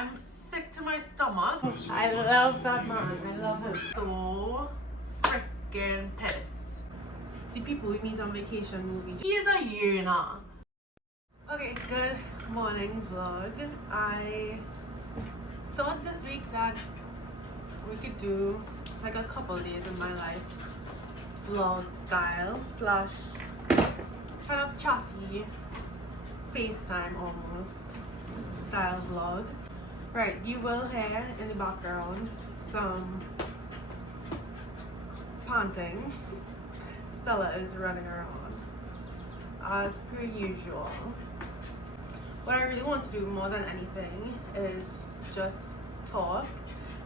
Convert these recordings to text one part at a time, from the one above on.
I'm sick to my stomach. I love that man. I love him. So freaking pissed. The people we meet on vacation movie. He is a year now. Okay, good morning vlog. I thought this week that we could do like a couple days in my life vlog style slash kind of chatty FaceTime almost style vlog. Right, you will hear in the background some panting. Stella is running around as per usual. What I really want to do more than anything is just talk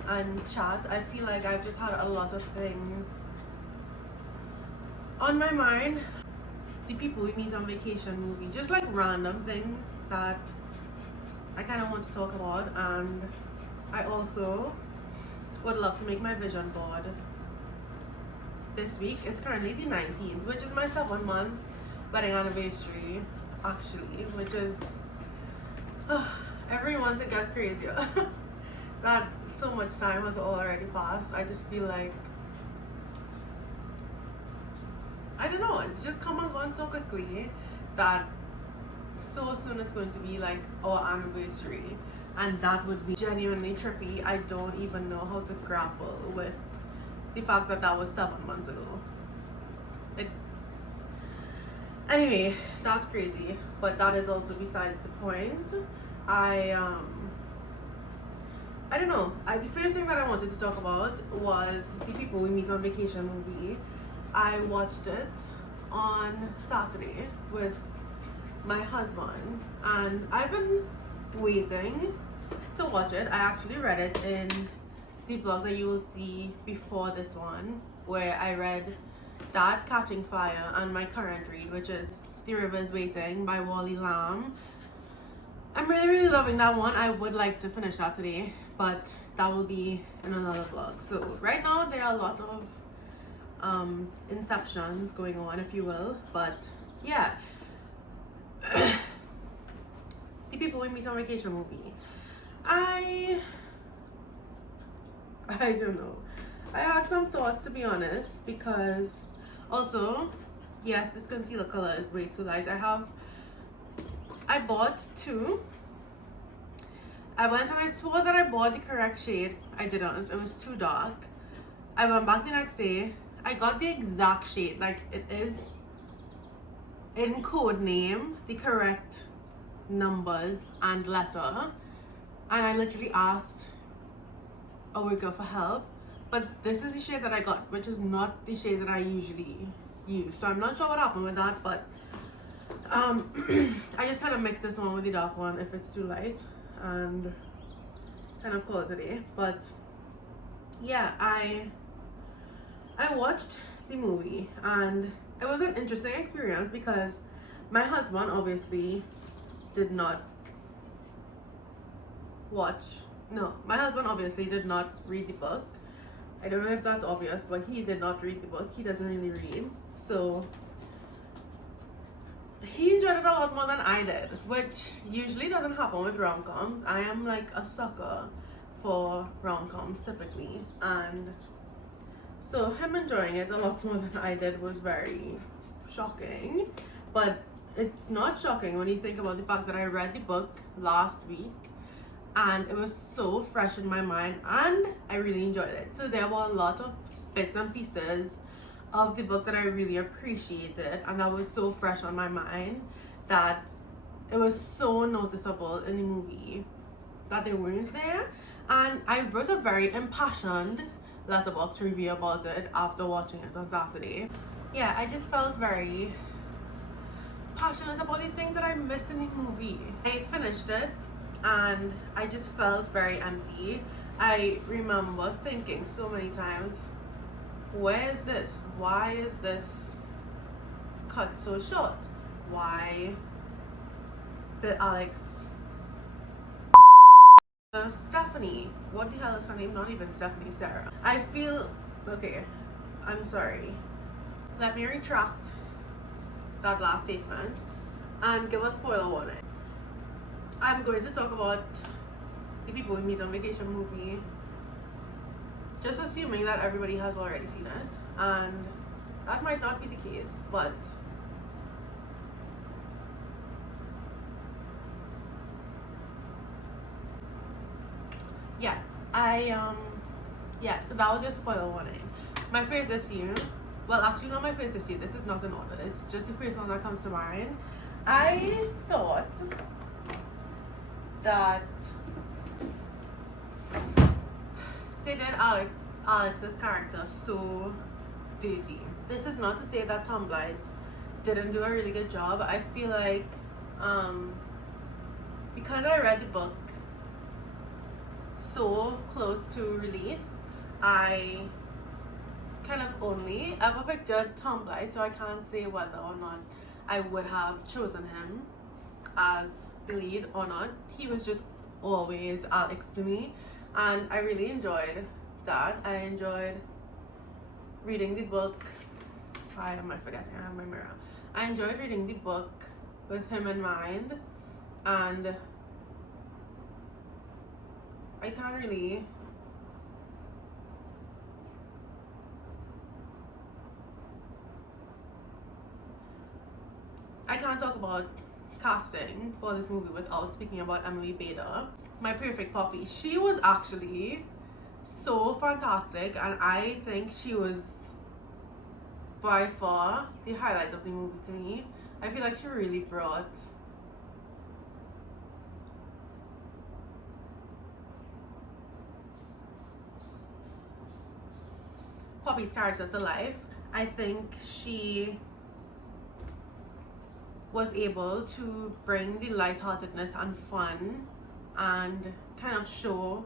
and chat. I feel like I've just had a lot of things on my mind. The people we meet on vacation movie, just like random things that I kind of want to talk about. And I also would love to make my vision board this week. It's currently the 19th, which is my 7-month wedding anniversary actually, which is every month it gets crazier. That so much time has already passed. I just feel like, I don't know, it's just come and gone so quickly that so soon it's going to be like our anniversary, and that would be genuinely trippy. I don't even know how to grapple with the fact that that was 7 months ago. Anyway, that's crazy, but that is also besides the point. I don't know. The first thing that I wanted to talk about was the people we meet on vacation movie. I watched it on Saturday with my husband, and I've been waiting to watch it. I actually read it in the vlog that you will see before this one, where I read that, Catching Fire, and my current read, which is The River is Waiting by Wally Lamb. I'm really loving that one. I would like to finish that today, but that will be in another vlog. So right now there are a lot of inceptions going on, if you will, but yeah. The people we meet on vacation movie. I don't know. I had some thoughts, to be honest, because also, yes, this concealer color is way too light. I bought two. I went and I swore that I bought the correct shade. I didn't. It was too dark. I went back the next day. I got the exact shade. Like, it is in code name, the correct numbers and letter. And I literally asked a worker for help. But this is the shade that I got, which is not the shade that I usually use. So I'm not sure what happened with that, but I just kind of mix this one with the dark one if it's too light, and kind of call it a day. But yeah, I watched the movie, and it was an interesting experience because my husband obviously did not read the book. I don't know if that's obvious, but he did not read the book. He doesn't really read, so he enjoyed it a lot more than I did, which usually doesn't happen with rom-coms. I am like a sucker for rom-coms typically, and so him enjoying it a lot more than I did was very shocking. But it's not shocking when you think about the fact that I read the book last week and it was so fresh in my mind and I really enjoyed it. So there were a lot of bits and pieces of the book that I really appreciated, and that was so fresh on my mind that it was so noticeable in the movie that they weren't there. And I wrote a very impassioned letterbox review about it after watching it on Saturday. Yeah, I just felt very passionate about the things that I missed in the movie. I finished it and I just felt very empty. I remember thinking so many times, where is this? Why is this cut so short? Why did Alex Stephanie, what the hell is her name? Not even Stephanie, Sarah. I feel, okay, I'm sorry. Let me retract that last statement and give a spoiler warning. I'm going to talk about the People We Meet on Vacation movie, just assuming that everybody has already seen it, and that might not be the case, but yeah, so that was your spoiler warning. My first issue, well, actually not my first issue, this is not an order, it's just the first one that comes to mind. I thought that they did Alex's character so dirty. This is not to say that Tom Blythe didn't do a really good job. I feel like because I read the book so close to release, I kind of only ever pictured Tom Blythe, so I can't say whether or not I would have chosen him as the lead or not. He was just always Alex to me, and I really enjoyed that. I enjoyed reading the book. Why am I forgetting? I have my mirror. I enjoyed reading the book with him in mind, and I can't really talk about casting for this movie without speaking about Emily Bader, my perfect poppy. She was actually so fantastic, and I think she was by far the highlight of the movie to me. I feel like she really brought Poppy's character to life. I think she was able to bring the lightheartedness and fun and kind of show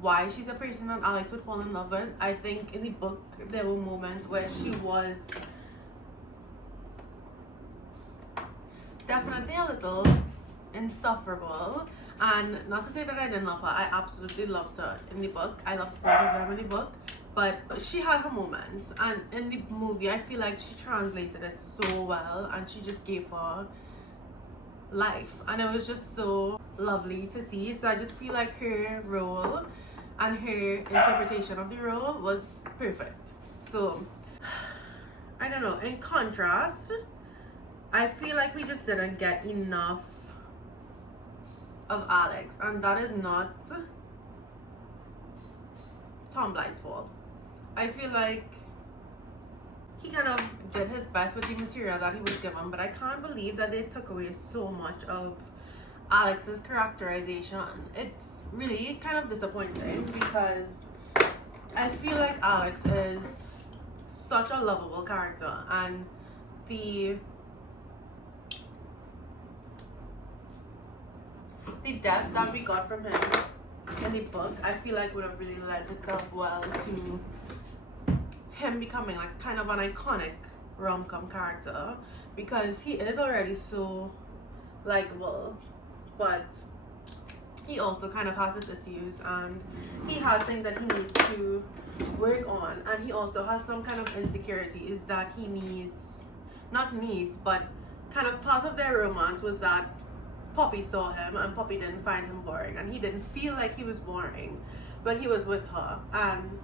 why she's a person that Alex would fall in love with. I think in the book there were moments where she was definitely a little insufferable, and not to say that I didn't love her, I absolutely loved her in the book. I loved both of them in the book, but she had her moments, and in the movie I feel like she translated it so well, and she just gave her life, and it was just so lovely to see. So I just feel like her role and her interpretation of the role was perfect. So I don't know, in contrast, I feel like we just didn't get enough of Alex, and that is not Tom Blythe's fault. I feel like he kind of did his best with the material that he was given, but I can't believe that they took away so much of Alex's characterization. It's really kind of disappointing because I feel like Alex is such a lovable character, and the depth that we got from him in the book, I feel like would have really lent itself well to him becoming like kind of an iconic rom-com character, because he is already so likable, but he also kind of has his issues, and he has things that he needs to work on, and he also has some kind of insecurities that he but kind of part of their romance was that Poppy saw him and Poppy didn't find him boring, and he didn't feel like he was boring when he was with her. And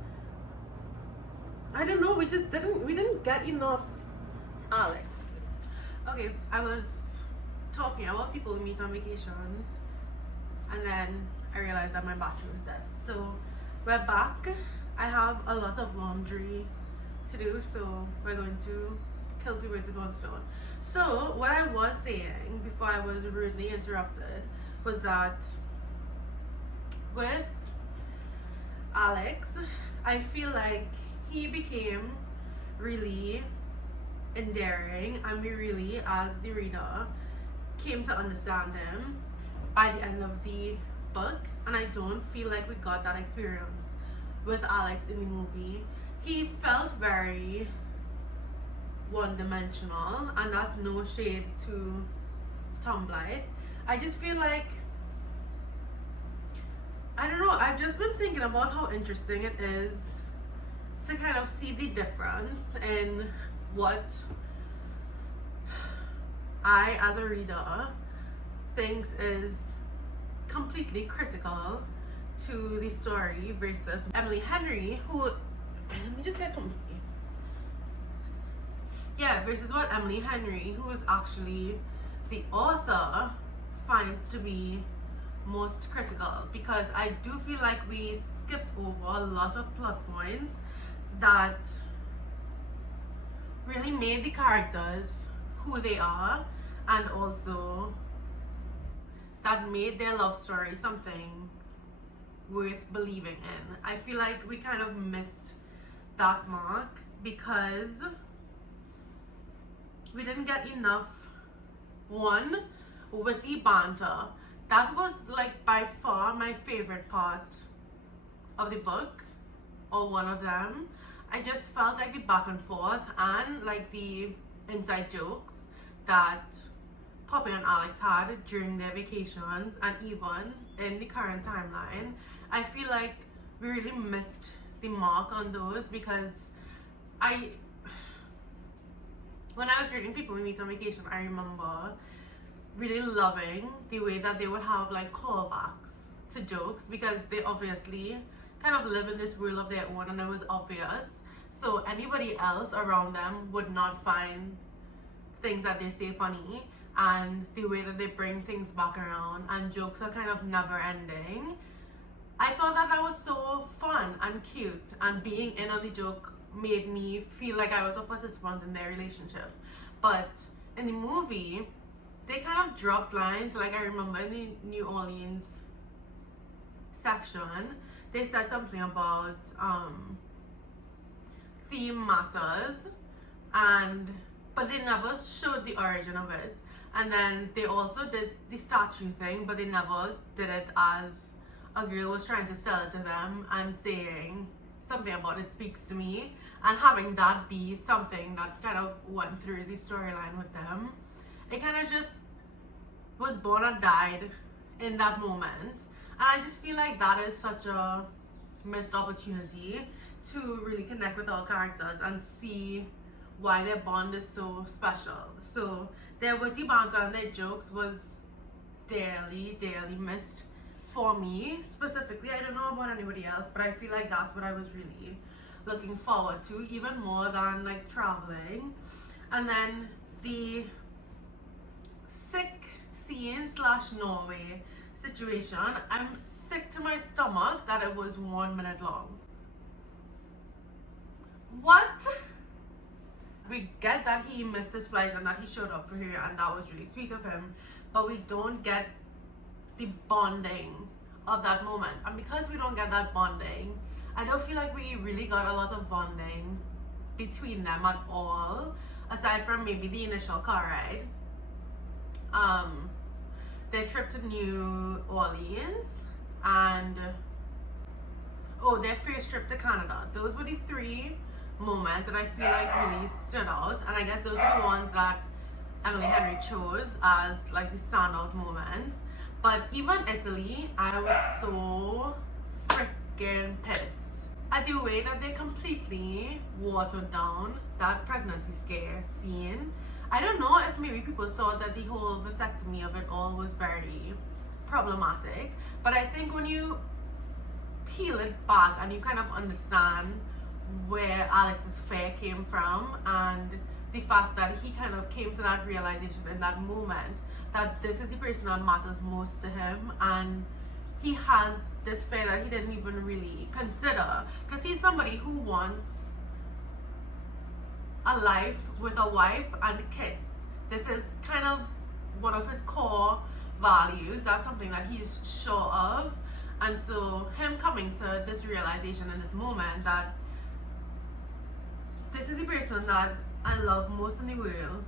I don't know, we didn't get enough Alex. Okay, I was talking about People We Meet on Vacation, and then I realized that my battery was dead. So we're back. I have a lot of laundry to do, so we're going to kill two birds with one stone. So what I was saying before I was rudely interrupted was that with Alex, I feel like he became really endearing, and we really, as the reader, came to understand him by the end of the book, and I don't feel like we got that experience with Alex in the movie. He felt very one-dimensional, and that's no shade to Tom Blythe. I just feel like, I don't know, I've just been thinking about how interesting it is to kind of see the difference in what I, as a reader, thinks is completely critical to the story versus Emily Henry, who, let me just get comfy. Yeah, versus what Emily Henry, who is actually the author, finds to be most critical, because I do feel like we skipped over a lot of plot points that really made the characters who they are, and also that made their love story something worth believing in. I feel like we kind of missed that mark because we didn't get enough, one, witty banter. That was like by far my favorite part of the book, or one of them. I just felt like the back and forth and like the inside jokes that Poppy and Alex had during their vacations, and even in the current timeline. I feel like we really missed the mark on those, because when I was reading People We Meet on Vacation, I remember really loving the way that they would have like callbacks to jokes, because they obviously kind of live in this world of their own, and it was obvious. So anybody else around them would not find things that they say funny, and the way that they bring things back around, and jokes are kind of never ending. I thought that that was so fun and cute, and being in on the joke made me feel like I was a participant in their relationship. But in the movie, they kind of dropped lines. Like, I remember in the New Orleans section, they said something about theme matters, but they never showed the origin of it. And then they also did the statue thing, but they never did it as a girl was trying to sell it to them and saying something about it speaks to me, and having that be something that kind of went through the storyline with them. It kind of just was born and died in that moment. And I just feel like that is such a missed opportunity to really connect with our characters and see why their bond is so special. So their witty banter and their jokes was dearly missed for me specifically. I don't know about anybody else, but I feel like that's what I was really looking forward to, even more than like traveling. And then the sick scene / Norway situation, I'm sick to my stomach that it was 1 minute long. What? We get that he missed his flight and that he showed up for her, and that was really sweet of him, but we don't get the bonding of that moment. And because we don't get that bonding, I don't feel like we really got a lot of bonding between them at all, aside from maybe the initial car ride. Their trip to New Orleans, and their first trip to Canada. Those were the three moments that I feel like really stood out, and I guess those are the ones that Emily Henry chose as like the standout moments. But even Italy, I was so freaking pissed at the way that they completely watered down that pregnancy scare scene. I don't know if maybe people thought that the whole vasectomy of it all was very problematic, but I think when you peel it back and you kind of understand where Alex's fear came from, and the fact that he kind of came to that realization in that moment that this is the person that matters most to him, and he has this fear that he didn't even really consider, because he's somebody who wants a life with a wife and kids. This is kind of one of his core values. That's something that he's sure of. And so him coming to this realization in this moment that this is the person that I love most in the world,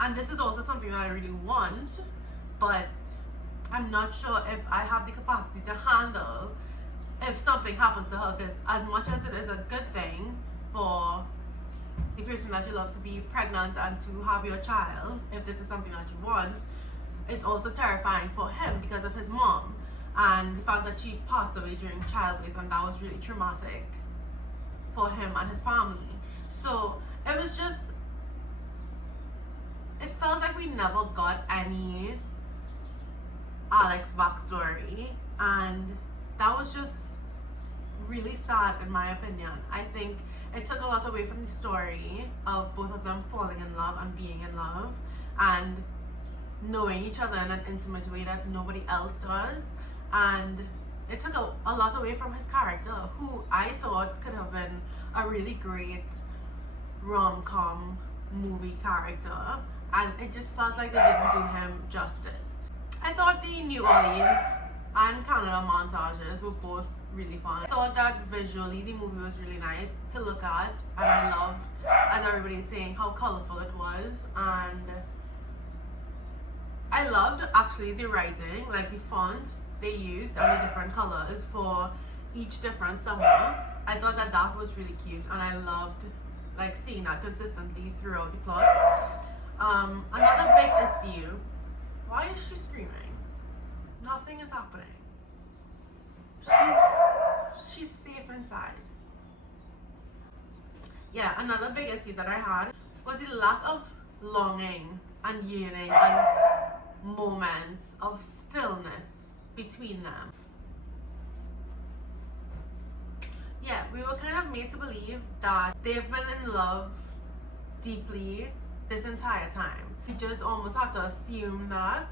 and this is also something that I really want, but I'm not sure if I have the capacity to handle if something happens to her, because as much as it is a good thing for the person that you love to be pregnant and to have your child, if this is something that you want, it's also terrifying for him because of his mom and the fact that she passed away during childbirth, and that was really traumatic for him and his family. So it was just, it felt like we never got any Alex backstory and that was just really sad in my opinion. I think it took a lot away from the story of both of them falling in love and being in love and knowing each other in an intimate way that nobody else does, and it took a lot away from his character, who I thought could have been a really great rom-com movie character, and it just felt like they didn't do him justice. I thought the New Orleans and Canada montages were both really fun. I thought that visually the movie was really nice to look at, and I loved, as everybody's saying, how colorful it was, and I loved actually the writing, like the font they used and the different colors for each different summer. I thought that that was really cute, and I loved like seeing that consistently throughout the plot. Another big issue, why is she screaming? Nothing is happening. She's safe inside. Yeah, another big issue that I had was the lack of longing and yearning and moments of stillness between them. Yeah, we were kind of made to believe that they've been in love deeply this entire time. We just almost had to assume that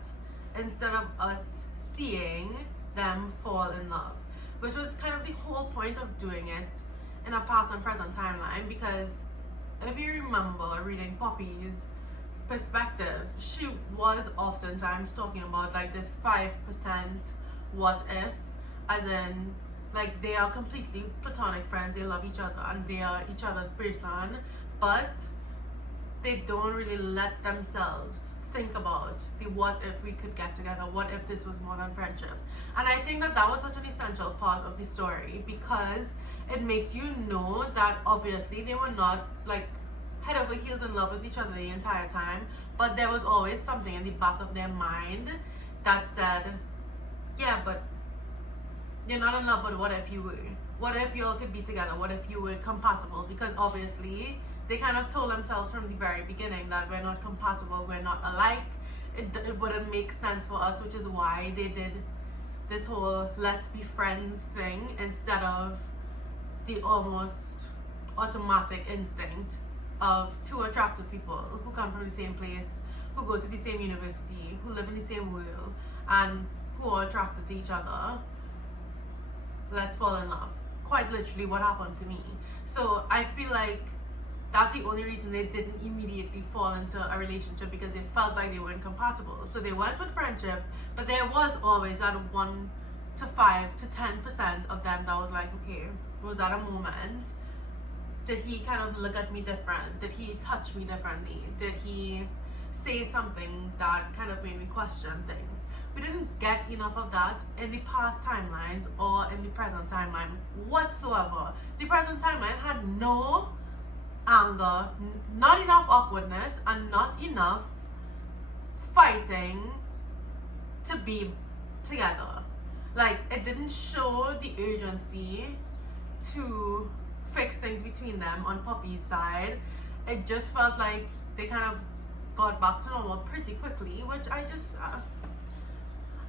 instead of us seeing them fall in love, which was kind of the whole point of doing it in a past and present timeline, because if you remember reading Poppy's perspective, she was oftentimes talking about like this 5% what if, as in like they are completely platonic friends, they love each other and they are each other's person, but they don't really let themselves think about the what if we could get together, what if this was more than friendship. And I think that that was such an essential part of the story, because it makes you know that obviously they were not like head over heels in love with each other the entire time, but there was always something in the back of their mind that said, yeah, but you're not in love, but what if you were? What if you all could be together? What if you were compatible? Because obviously they kind of told themselves from the very beginning that we're not compatible, we're not alike, it wouldn't make sense for us, which is why they did this whole let's be friends thing instead of the almost automatic instinct of two attractive people who come from the same place, who go to the same university, who live in the same world, and who are attracted to each other. Let's fall in love. Quite literally what happened to me. So I feel like that's the only reason they didn't immediately fall into a relationship, because they felt like they weren't compatible. So they went with friendship, but there was always that 1 to 5 to 10% of them that was like, okay, was that a moment? Did he kind of look at me different? Did he touch me differently? Did he say something that kind of made me question things? We didn't get enough of that in the past timelines or in the present timeline whatsoever. The present timeline had no anger, not enough awkwardness, and not enough fighting to be together. Like, it didn't show the urgency to fix things between them on Poppy's side. It just felt like they kind of got back to normal pretty quickly, which I just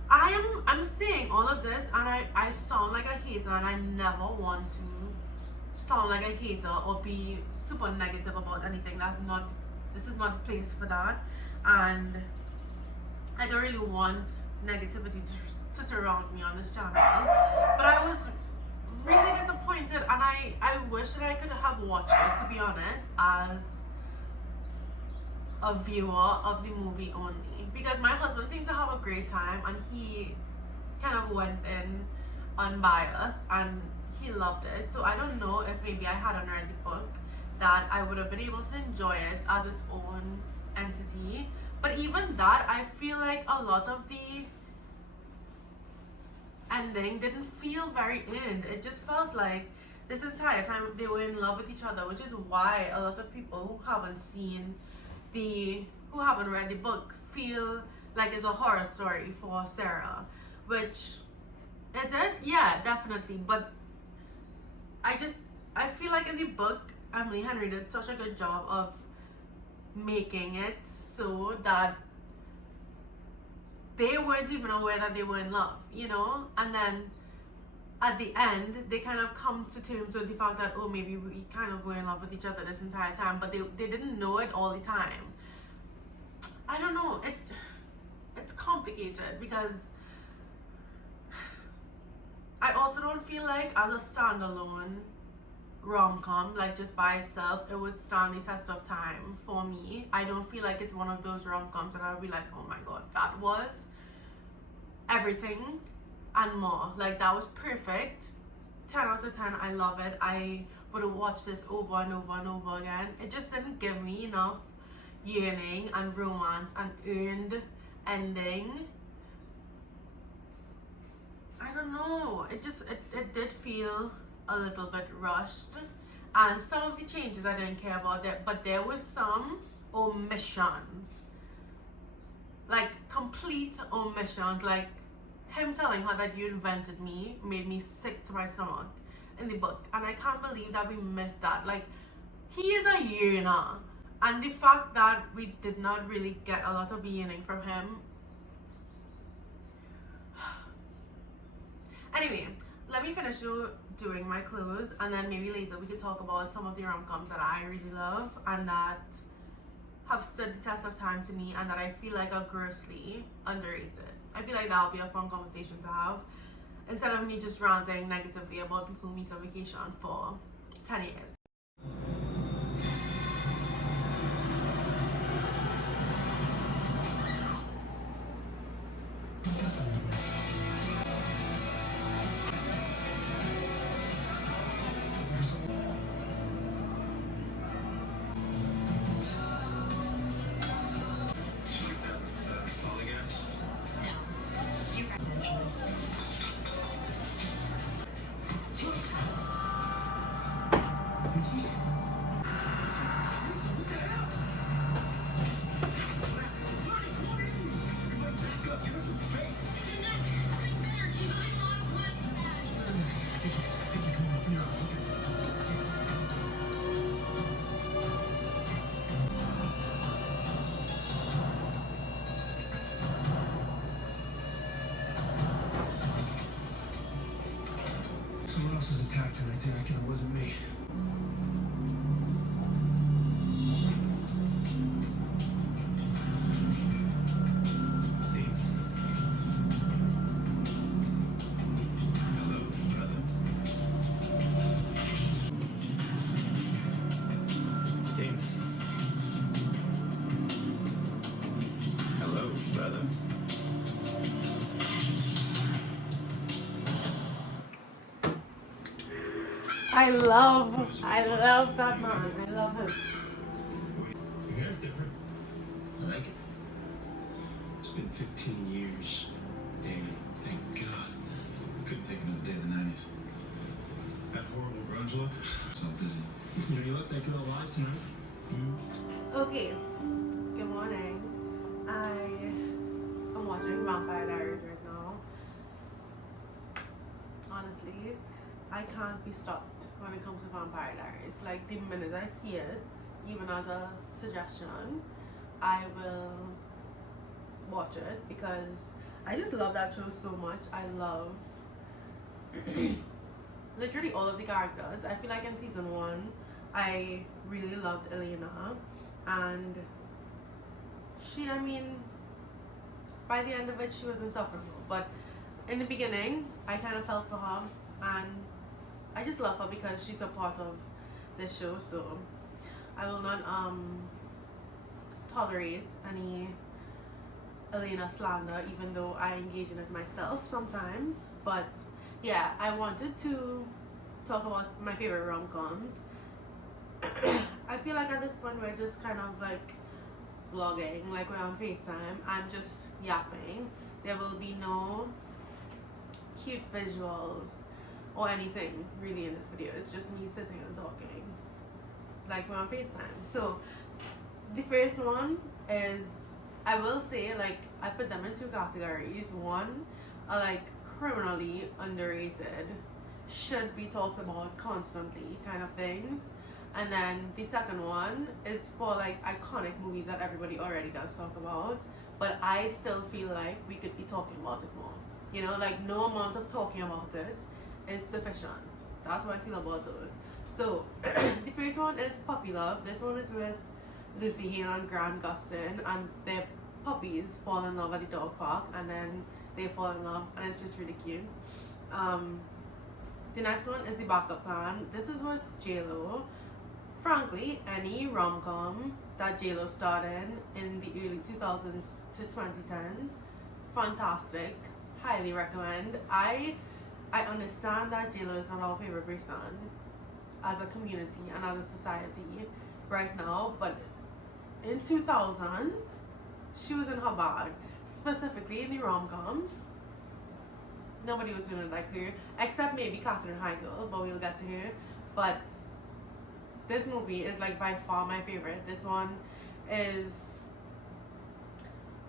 I'm saying all of this and I sound like a hater, and I never want to sound like a hater or be super negative about anything. This is not the place for that, and I don't really want negativity to surround me on this channel. But I was really disappointed, and I wish that I could have watched it, to be honest, as a viewer of the movie only, because my husband seemed to have a great time and he kind of went in unbiased and he loved it. So I don't know if maybe I hadn't read the book that I would have been able to enjoy it as its own entity. But even that, I feel like a lot of the ending didn't feel very earned. It just felt like this entire time they were in love with each other, which is why a lot of people who haven't read the book feel like it's a horror story for Sarah, which is it? Yeah, definitely. But I feel like in the book, Emily Henry did such a good job of making it so that they weren't even aware that they were in love, you know? And then at the end, they kind of come to terms with the fact that, oh, maybe we kind of were in love with each other this entire time, but they didn't know it all the time. I don't know, it's complicated because I also don't feel like as a standalone rom-com, like just by itself, it would stand the test of time for me. I don't feel like it's one of those rom-coms that I would be like, oh my god, that was everything and more. Like, that was perfect. 10 out of 10, I love it. I would have watched this over and over and over again. It just didn't give me enough yearning and romance and earned ending. I don't know, it did feel a little bit rushed, and some of the changes I didn't care about that, but there were some omissions, like complete omissions, like him telling her that you invented me made me sick to my stomach in the book, and I can't believe that we missed that. Like, he is a yearner, and the fact that we did not really get a lot of yearning from him. Anyway, let me finish doing my clothes, and then maybe later we could talk about some of the rom-coms that I really love and that have stood the test of time to me and that I feel like are grossly underrated. I feel like that would be a fun conversation to have instead of me just ranting negatively about people who meet on vacation for 10 years. Someone else was attacked tonight, so I reckon it wasn't me. I love that man. I love him. Your hair's different. I like it. It's been 15 years. Damon, thank God. I couldn't take another day of the 90s. That horrible grunge look. So busy. You look that good alive tonight. Okay. Good morning. I am watching Vampire Diaries right now. Honestly, I can't be stopped when it comes to Vampire Diaries. Like, the minute I see it, even as a suggestion, I will watch it because I just love that show so much. I love literally all of the characters. I feel like in season 1, I really loved Elena, and she, I mean, by the end of it, she was insufferable. But in the beginning, I kind of felt for her, and I just love her because she's a part of this show, so I will not tolerate any Elena slander, even though I engage in it myself sometimes. But yeah, I wanted to talk about my favorite rom-coms. I feel like at this point we're just kind of like vlogging, like we're on FaceTime. I'm just yapping. There will be no cute visuals or anything really in this video. It's just me sitting and talking like we're on FaceTime. So the first one is, I will say, like, I put them in 2 categories. One are like criminally underrated, should be talked about constantly kind of things, and then the second one is for like iconic movies that everybody already does talk about, but I still feel like we could be talking about it more. You know, like no amount of talking about it is sufficient. That's what I feel about those. So the first one is Puppy Love. This one is with Lucy Hale and Grant Gustin, and their puppies fall in love at the dog park, and then they fall in love, and it's just really cute. The next one is The Backup Plan. This is with J-Lo. Frankly, any rom-com that J-Lo starred in the early 2000s to 2010s, fantastic. Highly recommend. I understand that J-Lo is not our favorite person as a community and as a society right now, but in 2000s, she was in her bag. Specifically in the rom-coms, nobody was doing it like her, except maybe Katherine Heigl, but we'll get to her. But this movie is like by far my favorite. This one is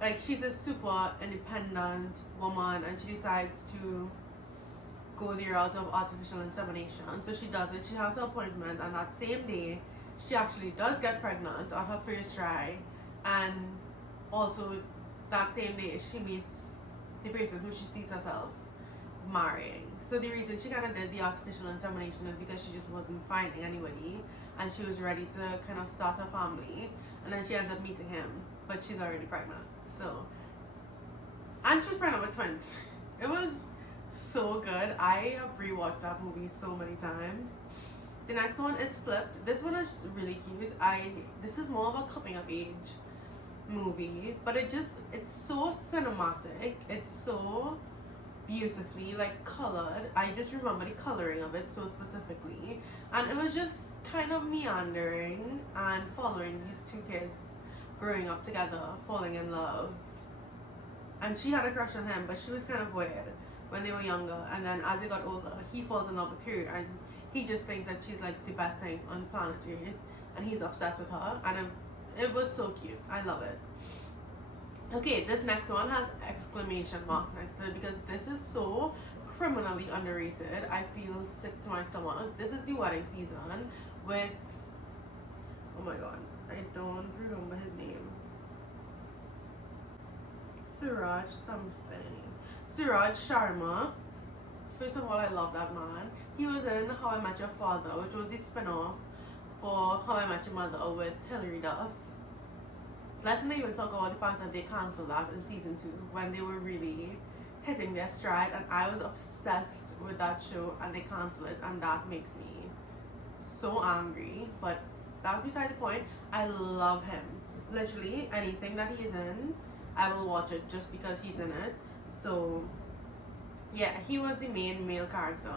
like, she's a super independent woman and she decides to go the route of artificial insemination. So she does it, she has her appointment, and that same day she actually does get pregnant on her first try, and also that same day she meets the person who she sees herself marrying. So the reason she kind of did the artificial insemination is because she just wasn't finding anybody and she was ready to kind of start her family, and then she ends up meeting him, but she's already pregnant. So, and she was pregnant with twins. It was so good. I have rewatched that movie so many times. The next one is Flipped. This one is really cute. This is more of a coming of age movie, but it's so cinematic. It's so beautifully like colored. I just remember the coloring of it so specifically, and it was just kind of meandering and following these two kids growing up together, falling in love. And she had a crush on him, but she was kind of weird when they were younger, and then as they got older, he falls in love with her, and he just thinks that she's like the best thing on planet Earth, and he's obsessed with her, and it was so cute. I love it. Okay, this next one has exclamation marks next to it because this is so criminally underrated. I feel sick to my stomach. This is The Wedding Season with, oh my god, I don't remember his name. Suraj Sharma. First of all, I love that man. He was in How I Met Your Father, which was the spin-off for How I Met Your Mother with Hilary Duff. Let's not even talk about the fact that they cancelled that in season 2 when they were really hitting their stride, and I was obsessed with that show and they cancelled it, and that makes me so angry. But that's beside the point. I love him. Literally anything that he's in, I will watch it just because he's in it. So yeah, he was the main male character,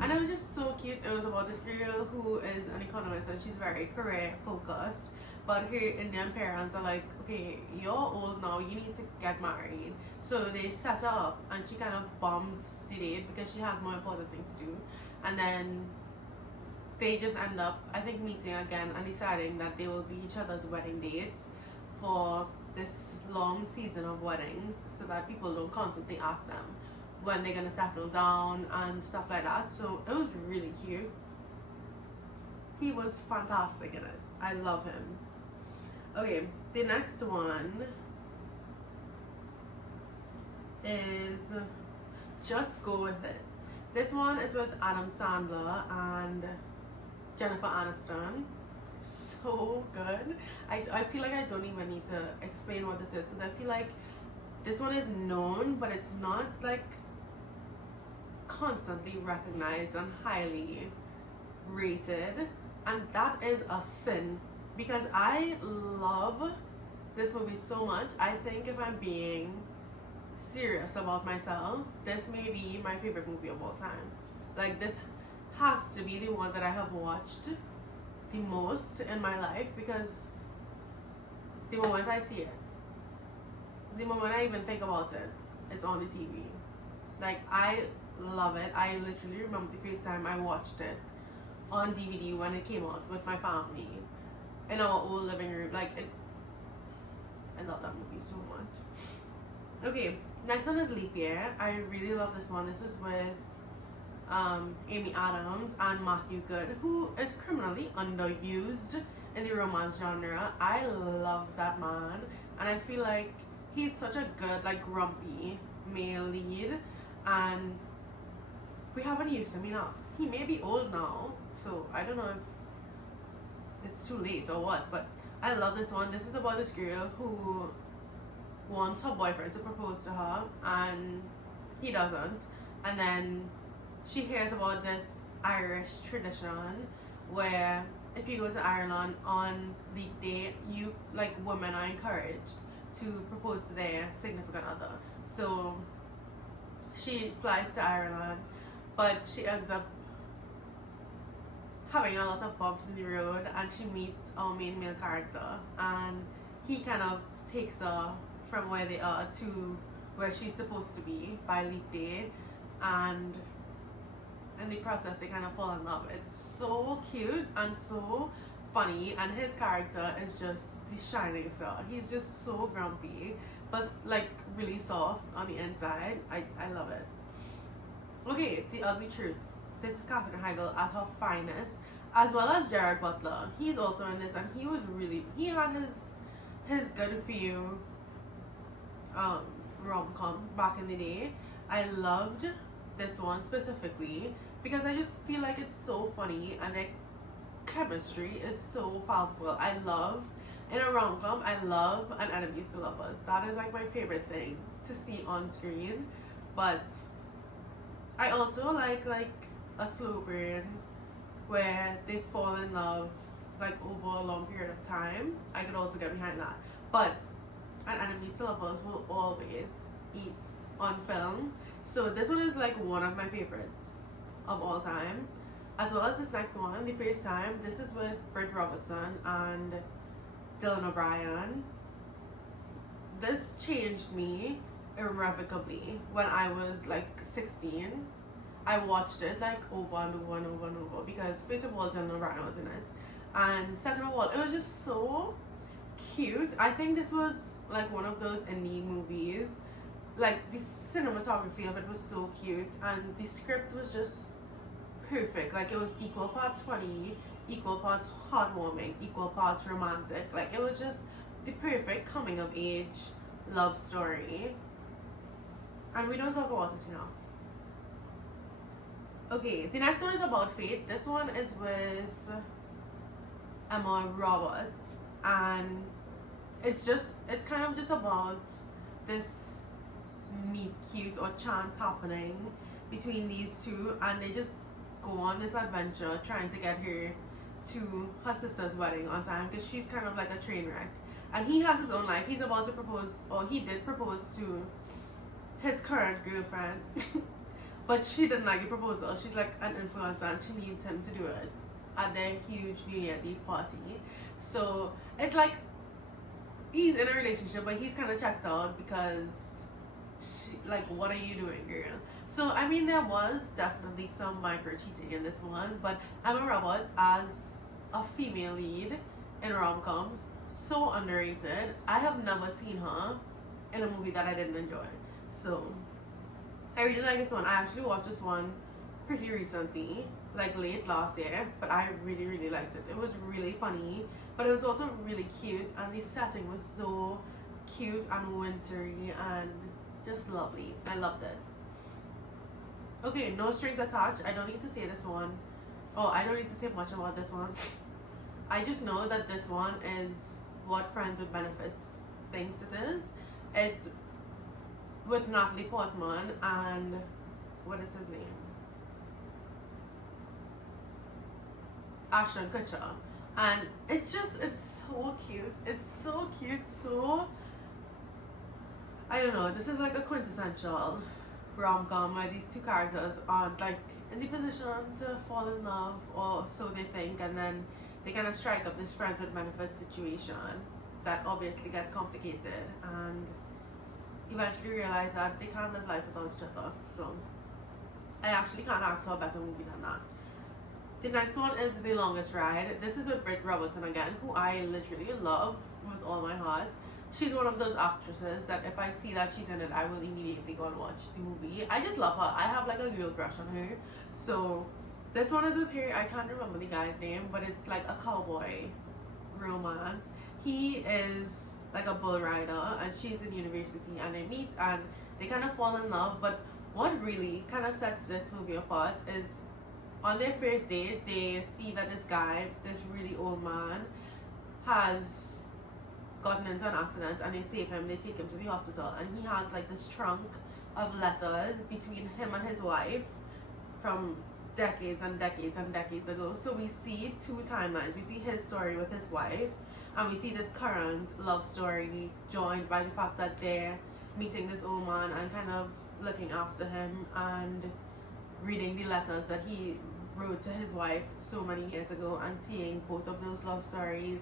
and it was just so cute. It was about this girl who is an economist and she's very career focused, but her Indian parents are like, okay, you're old now, you need to get married. So they set her up and she kind of bombs the date because she has more important things to do, and then they just end up, I think, meeting again and deciding that they will be each other's wedding dates for this long season of weddings, so that people don't constantly ask them when they're gonna settle down and stuff like that. So it was really cute. He was fantastic in it. I love him. Okay, the next one is Just Go With It. This one is with Adam Sandler and Jennifer Aniston. So good. I feel like I don't even need to explain what this is, because I feel like this one is known, but it's not like constantly recognized and highly rated, and that is a sin because I love this movie so much. I think if I'm being serious about myself, this may be my favorite movie of all time. Like, this has to be the one that I have watched the most in my life, because the moment I see it, the moment I even think about it, it's on the TV. Like, I love it. I literally remember the first time I watched it on DVD when it came out with my family in our old living room. Like, I love that movie so much. Okay, next one is Leap Year. I really love this one. This is with Amy Adams and Matthew Good, who is criminally underused in the romance genre. I love that man, and I feel like he's such a good, like, grumpy male lead, and we haven't used him enough. He may be old now, so I don't know if it's too late or what, but I love this one. This is about this girl who wants her boyfriend to propose to her, and he doesn't, and then she hears about this Irish tradition where if you go to Ireland on leap day, you, like, women are encouraged to propose to their significant other. So she flies to Ireland, but she ends up having a lot of bumps in the road, and she meets our main male character, and he kind of takes her from where they are to where she's supposed to be by leap day, and in the process they kind of fall in love. It's so cute and so funny, and his character is just the shining star. He's just so grumpy, but, like, really soft on the inside. I love it. Okay, The Ugly Truth. This is Katherine Heigl at her finest, as well as Jared Butler. He's also in this, and he had his good few rom-coms back in the day. I loved this one specifically because I just feel like it's so funny, and their chemistry is so powerful. In a rom-com, I love an enemies to lovers. That is, like, my favorite thing to see on screen. But I also like a slow burn where they fall in love, like, over a long period of time. I could also get behind that. But an enemies to lovers will always eat on film. So this one is, like, one of my favorites of all time. As well as this next one, The FaceTime. This is with Britt Robertson and Dylan O'Brien. This changed me irrevocably when I was, like, 16. I watched it, like, over and over and over and over because, first of all, Dylan O'Brien was in it, and second of all, it was just so cute. I think this was, like, one of those indie movies. Like, the cinematography of it was so cute, and the script was just perfect. Like, it was equal parts funny, equal parts heartwarming, equal parts romantic. Like, it was just the perfect coming of age love story, and we don't talk about it enough. Okay, the next one is About Fate. This one is with Emma Roberts, and it's kind of just about this meet cute or chance happening between these two, and they just go on this adventure trying to get her to her sister's wedding on time because she's kind of like a train wreck, and he has his own life. He's about to propose, or he did propose to his current girlfriend but she didn't like the proposal. She's like an influencer and she needs him to do it at their huge New Year's Eve party. So it's like he's in a relationship, but he's kind of checked out because she, like, what are you doing, girl? So I mean, there was definitely some micro cheating in this one, but Emma Roberts as a female lead in rom-coms, so underrated. I have never seen her in a movie that I didn't enjoy. So I really like this one. I actually watched this one pretty recently, like late last year, but I really, really liked it. It was really funny, but it was also really cute, and the setting was so cute and wintry and just lovely. I loved it. Okay, No Strings Attached. I don't need to say this one. Oh, I don't need to say much about this one. I just know that this one is what Friends with Benefits thinks it is. It's with Natalie Portman and what is his name? Ashton Kutcher. And it's so cute. It's so cute. So, I don't know, this is like a quintessential rom-com where these two characters aren't like in the position to fall in love, or so they think, and then they kind of strike up this friends with benefits situation that obviously gets complicated, and eventually realize that they can't live life without each other. So I actually can't ask for a better movie than that. The next one is The Longest Ride. This is with Britt Robertson again, who I literally love with all my heart. She's one of those actresses that if I see that she's in it, I will immediately go and watch the movie. I just love her. I have like a girl crush on her. So this one is with her. I can't remember the guy's name, but it's like a cowboy romance. He is like a bull rider, and she's in university, and they meet and they kind of fall in love. But what really kind of sets this movie apart is on their first date, they see that this guy, this really old man, has gotten into an accident, and they save him. They take him to the hospital, and he has like this trunk of letters between him and his wife from decades and decades and decades ago. So we see two timelines. We see his story with his wife, and we see this current love story joined by the fact that they're meeting this old man and kind of looking after him and reading the letters that he wrote to his wife so many years ago, and seeing both of those love stories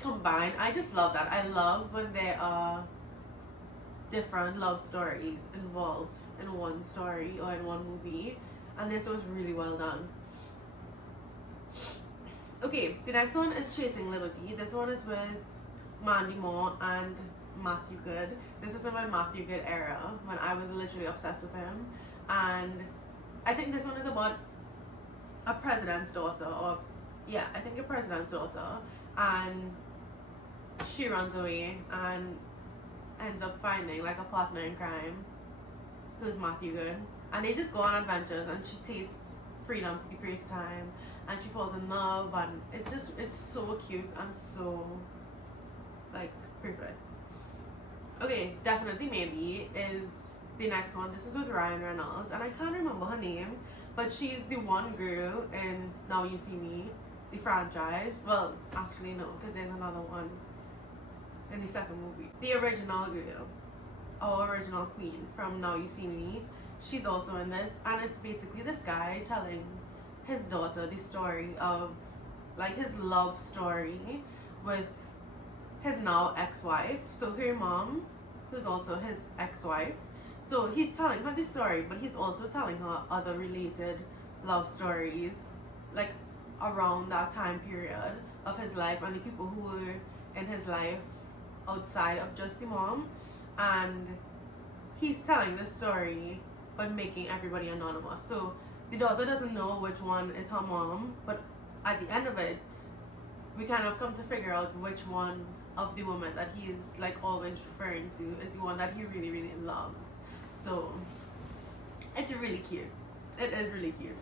combined. I just love that. I love when there are different love stories involved in one story or in one movie, and this was really well done. Okay, the next one is Chasing Liberty. This one is with Mandy Moore and Matthew Good. This is in my Matthew Good era when I was literally obsessed with him, and I think this one is about a president's daughter, or yeah, I think a president's daughter, and she runs away and ends up finding like a partner in crime who's Matthew Good, and they just go on adventures, and she tastes freedom for the first time, and she falls in love, and it's so cute and so like perfect. Okay, Definitely Maybe is the next one. This is with Ryan Reynolds, and I can't remember her name, but she's the one girl in Now You See Me, the franchise. Well, actually no, because there's another one in the second movie. The original girl, our original queen from Now You See Me, she's also in this, and it's basically this guy telling his daughter the story of like his love story with his now ex-wife. So her mom, who's also his ex-wife, so he's telling her this story, but he's also telling her other related love stories like around that time period of his life, and the people who were in his life outside of just the mom. And he's telling this story but making everybody anonymous. So the daughter doesn't know which one is her mom, but at the end of it, we kind of come to figure out which one of the women that he is like always referring to is the one that he really, really loves. So it's really cute. It is really cute.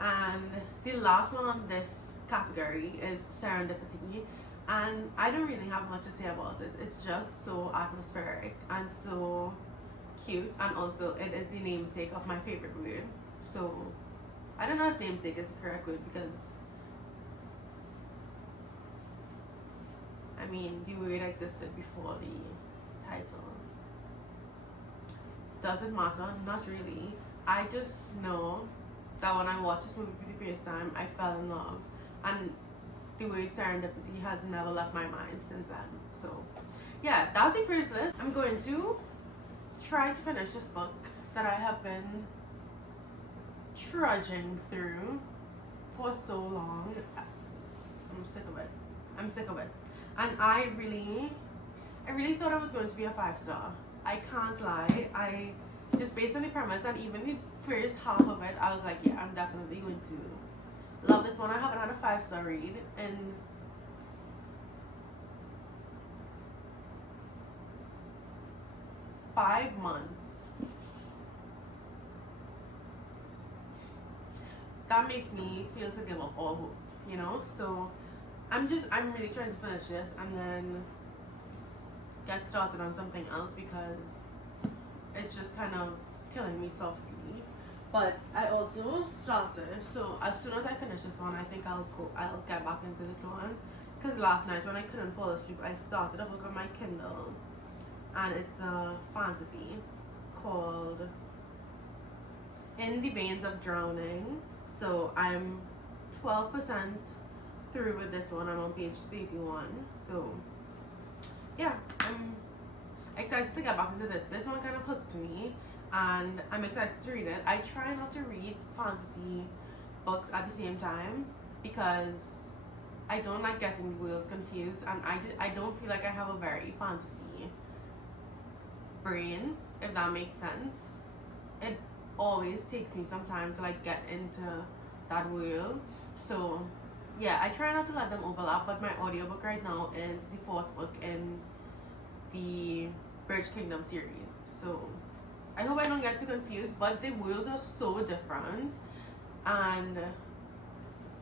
And the last one on this category is Serendipity, and I don't really have much to say about it. It's just so atmospheric and so cute, and also it is the namesake of my favorite word. So I don't know if namesake is the correct word, because I mean the word existed before the title. Does it matter? Not really. I just know that when I watched this movie for the first time, I fell in love, and the word serendipity has never left my mind since then. So yeah, that's the first list. I'm going to try to finish this book that I have been trudging through for so long. I'm sick of it. I'm sick of it. And I really thought it was going to be a 5-star. I can't lie. I just, based on the premise and even the first half of it, I was like, yeah, I'm definitely going to love this one. I haven't had a 5-star read in five months. That makes me feel to give up all hope, you know? So I'm really trying to finish this and then get started on something else, because it's just kind of killing me softly. But I also started, so as soon as I finish this one, I think I'll get back into this one, because last night when I couldn't fall asleep, I started a book on my Kindle, and it's a fantasy called In the Veins of Drowning. So I'm 12% through with this one. I'm on page 31. So yeah, I'm excited to get back into this. This one kind of hooked me, and I'm excited to read it. I try not to read fantasy books at the same time, because I don't like getting the worlds confused, and I don't feel like I have a very fantasy brain, if that makes sense. It always takes me some time to like get into that world. So yeah, I try not to let them overlap, but my audiobook right now is the fourth book in the Birch Kingdom series. So I hope I don't get too confused, but the worlds are so different, and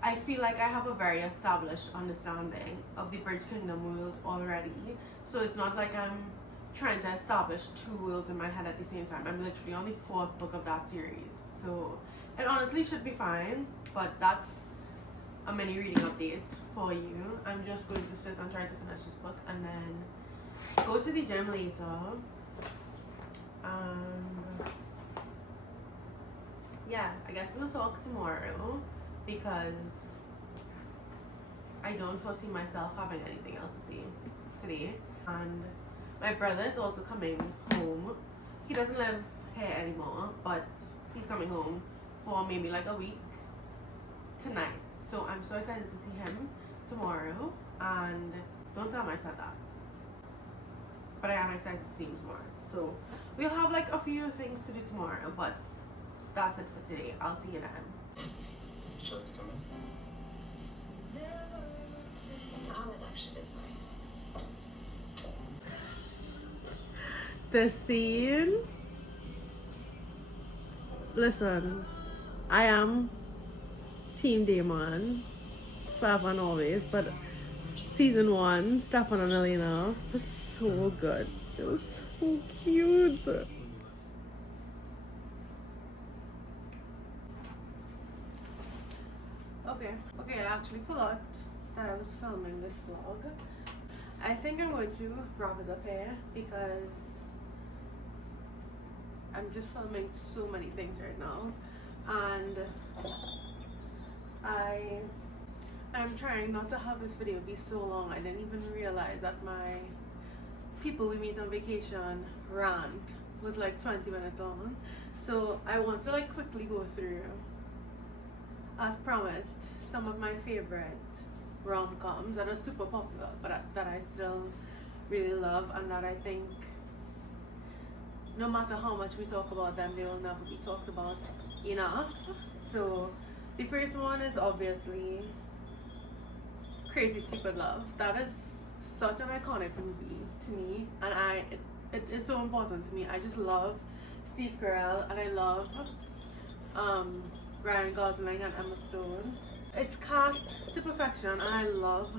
I feel like I have a very established understanding of the Birch Kingdom world already. So it's not like I'm trying to establish two worlds in my head at the same time. I'm literally on the fourth book of that series. So it honestly should be fine, but that's a mini reading update for you. I'm just going to sit and try to finish this book and then go to the gym later. Yeah, I guess we'll talk tomorrow because I don't foresee myself having anything else to see today. And my brother is also coming home. He doesn't live here anymore, but he's coming home for maybe like a week tonight. So I'm so excited to see him tomorrow, and don't tell him I said that. But I am excited to see him tomorrow. So we'll have like a few things to do tomorrow, but that's it for today. I'll see you then. Would you like to come in? The comment's actually this way. The scene. Listen, I am Team Damon, forever and always, but season 1, Stefan and Elena was so good. It was so cute. Okay, I actually forgot that I was filming this vlog. I think I'm going to wrap it up here because I'm just filming so many things right now, and I'm trying not to have this video be so long. I didn't even realize that my people we meet on vacation rant was like 20 minutes long. So I want to like quickly go through, as promised, some of my favorite rom-coms that are super popular but that I still really love, and that I think no matter how much we talk about them, they will never be talked about enough. So the first one is obviously Crazy Stupid Love. That is such an iconic movie to me, and it is so important to me. I just love Steve Carell, and I love Ryan Gosling and Emma Stone. It's cast to perfection, and I love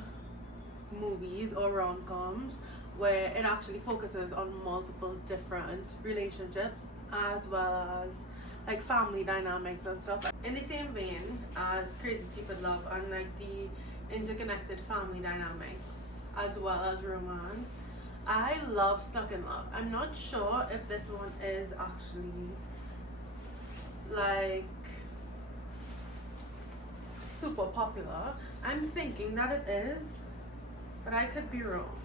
movies or rom-coms where it actually focuses on multiple different relationships as well as like family dynamics and stuff, in the same vein as Crazy Stupid Love, and like the interconnected family dynamics as well as romance. I love Stuck in Love. I'm not sure if this one is actually like super popular. I'm thinking that it is, but I could be wrong.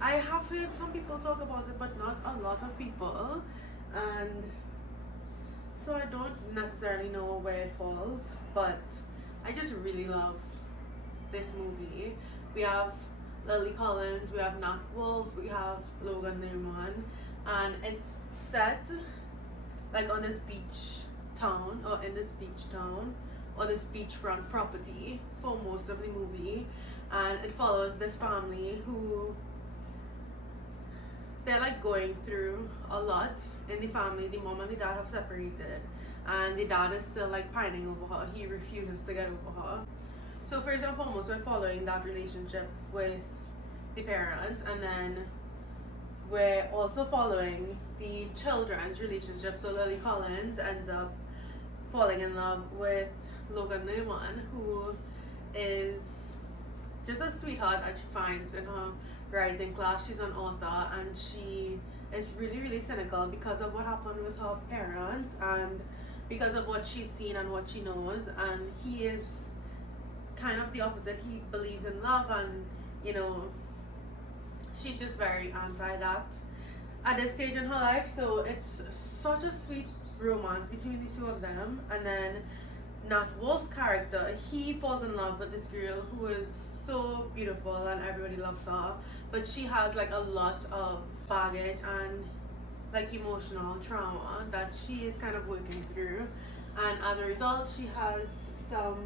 I have heard some people talk about it, but not a lot of people, and so I don't necessarily know where it falls, but I just really love this movie. We have Lily Collins, we have Nat Wolff, we have Logan Lerman, and it's set like on this beach town, or in this beach town, or this beachfront property for most of the movie, and it follows this family who they're like going through a lot in the family. The mom and the dad have separated, and the dad is still like pining over her. He refuses to get over her. So first and foremost, we're following that relationship with the parents, and then we're also following the children's relationship. So Lily Collins ends up falling in love with Logan Lerman, who is just a sweetheart that she finds in her writing class. She's an author, and she is really cynical because of what happened with her parents and because of what she's seen and what she knows, and he is kind of the opposite. He believes in love, and you know, she's just very anti that at this stage in her life. So it's such a sweet romance between the two of them. And then Nat Wolff's character, he falls in love with this girl who is so beautiful and everybody loves her, but she has like a lot of baggage and like emotional trauma that she is kind of working through, and as a result she has some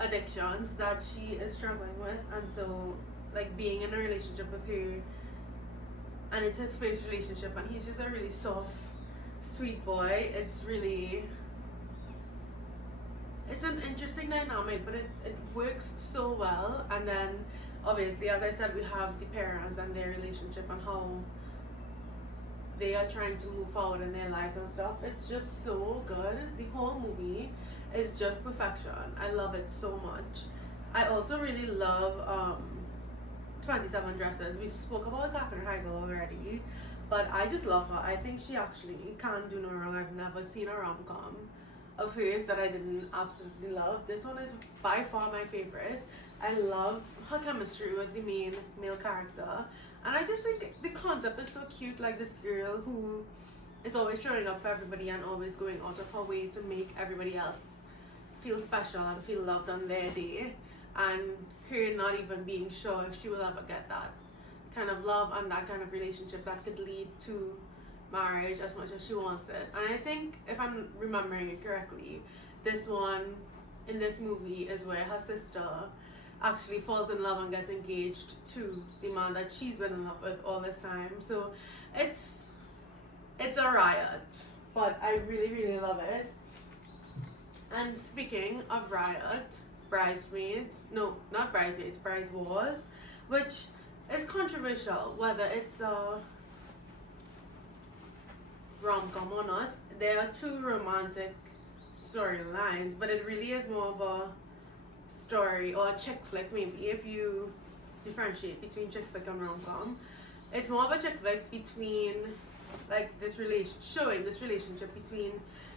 addictions that she is struggling with, and so like being in a relationship with her, and it's his first relationship, and he's just a really soft, sweet boy. It's an interesting dynamic, but it works so well. And then obviously, as I said, we have the parents and their relationship and how they are trying to move forward in their lives and stuff. It's just so good. The whole movie is just perfection. I love it so much. I also really love 27 Dresses. We spoke about Katherine Heigl already, but I just love her. I think she actually can do no wrong. I've never seen a rom-com of hers that I didn't absolutely love. This one is by far my favorite. I love her chemistry with the main male character, and I just think the concept is so cute. Like this girl who is always showing up for everybody and always going out of her way to make everybody else feel special and feel loved on their day, and her not even being sure if she will ever get that kind of love and that kind of relationship that could lead to marriage as much as she wants it. And I think, if I'm remembering it correctly, this one in this movie is where her sister actually falls in love and gets engaged to the man that she's been in love with all this time. So it's a riot, but I really, really love it. And speaking of riot, Bridesmaids, no, not Bridesmaids, Brides Wars, which is controversial whether it's a rom-com or not. There are two romantic storylines, but it really is more of a story, or a chick flick maybe, if you differentiate between chick flick and rom-com. It's more of a chick flick between like showing this relationship between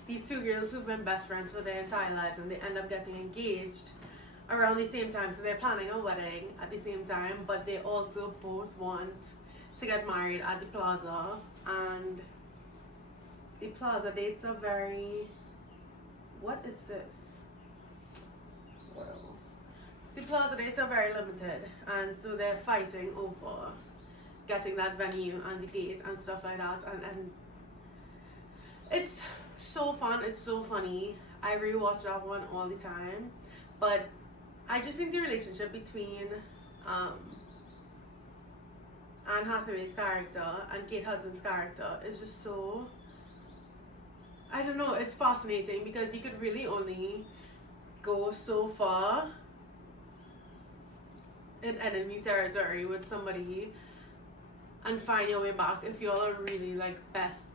these two girls who've been best friends for their entire lives, and they end up getting engaged around the same time. So they're planning a wedding at the same time, but they also both want to get married at the plaza, and the plaza dates are very, what is this? Whoa. The plaza dates are very limited, and so they're fighting over getting that venue and the date and stuff like that, and it's so fun, it's so funny. I rewatch that one all the time, but I just think the relationship between Anne Hathaway's character and Kate Hudson's character is just so, I don't know, it's fascinating because you could really only go so far in enemy territory with somebody and find your way back if y'all are really like best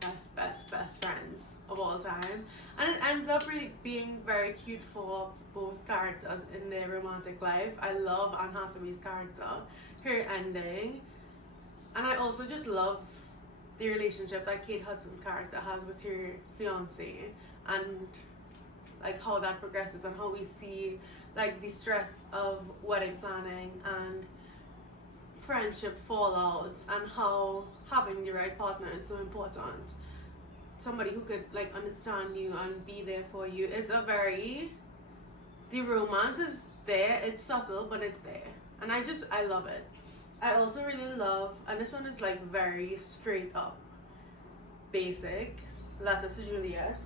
friends of all time. And it ends up really being very cute for both characters in their romantic life. I love Anne Hathaway's character, her ending, and I also just love the relationship that Kate Hudson's character has with her fiance, and like how that progresses and how we see like the stress of wedding planning and friendship fallouts, and how having the right partner is so important. Somebody who could like understand you and be there for you. It's a very, the romance is there, it's subtle, but it's there, and I love it. I also really love, and this one is like very straight up basic, Letters to Juliet.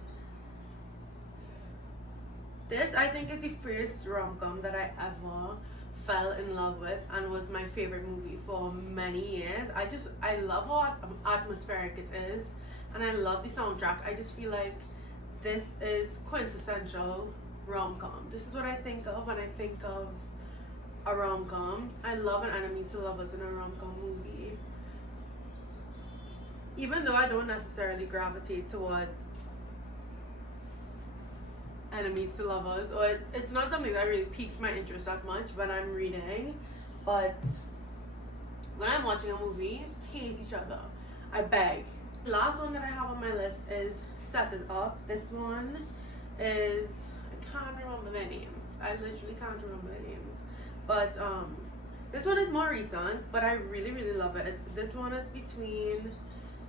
This I think is the first rom-com that I ever fell in love with and was my favorite movie for many years. I love how atmospheric it is, and I love the soundtrack. I just feel like this is quintessential rom-com. This is what I think of when I think of a rom-com. I love an enemies to lovers in a rom-com movie. Even though I don't necessarily gravitate toward enemies to lovers, or it's not something that really piques my interest that much when I'm reading, but when I'm watching a movie, hate each other, I beg. The last one that I have on my list is Set It Up. This one is, I can't remember their names. I literally can't remember their names. But this one is more recent, but I really, really love it. This one is between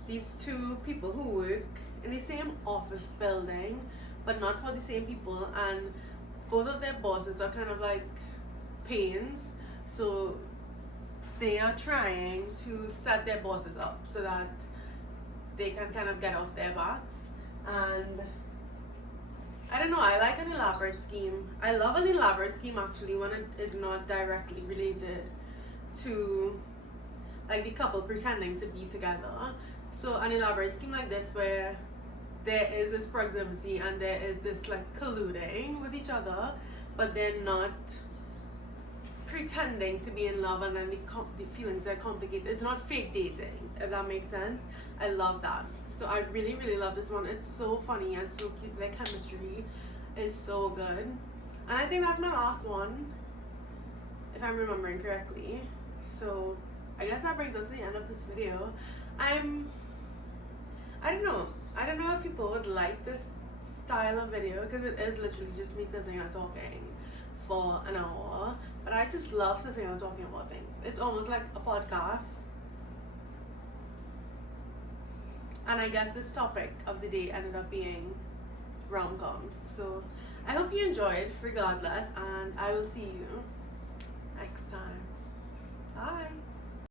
these two people who work in the same office building, but not for the same people, and both of their bosses are kind of like pains, so they are trying to set their bosses up so that they can kind of get off their backs. And I don't know, I like an elaborate scheme. I love an elaborate scheme actually when it is not directly related to like the couple pretending to be together. So an elaborate scheme like this where there is this proximity and there is this like colluding with each other, but they're not pretending to be in love, and then the feelings are complicated. It's not fake dating, if that makes sense. I love that. So I really, really love this one. It's so funny and so cute. Their chemistry is so good. And I think that's my last one, if I'm remembering correctly. So I guess that brings us to the end of this video. I don't know if people would like this style of video, because it is literally just me sitting and talking for an hour, but I just love sitting and talking about things. It's almost like a podcast. And I guess this topic of the day ended up being rom-coms. So I hope you enjoyed regardless, and I will see you next time. Bye.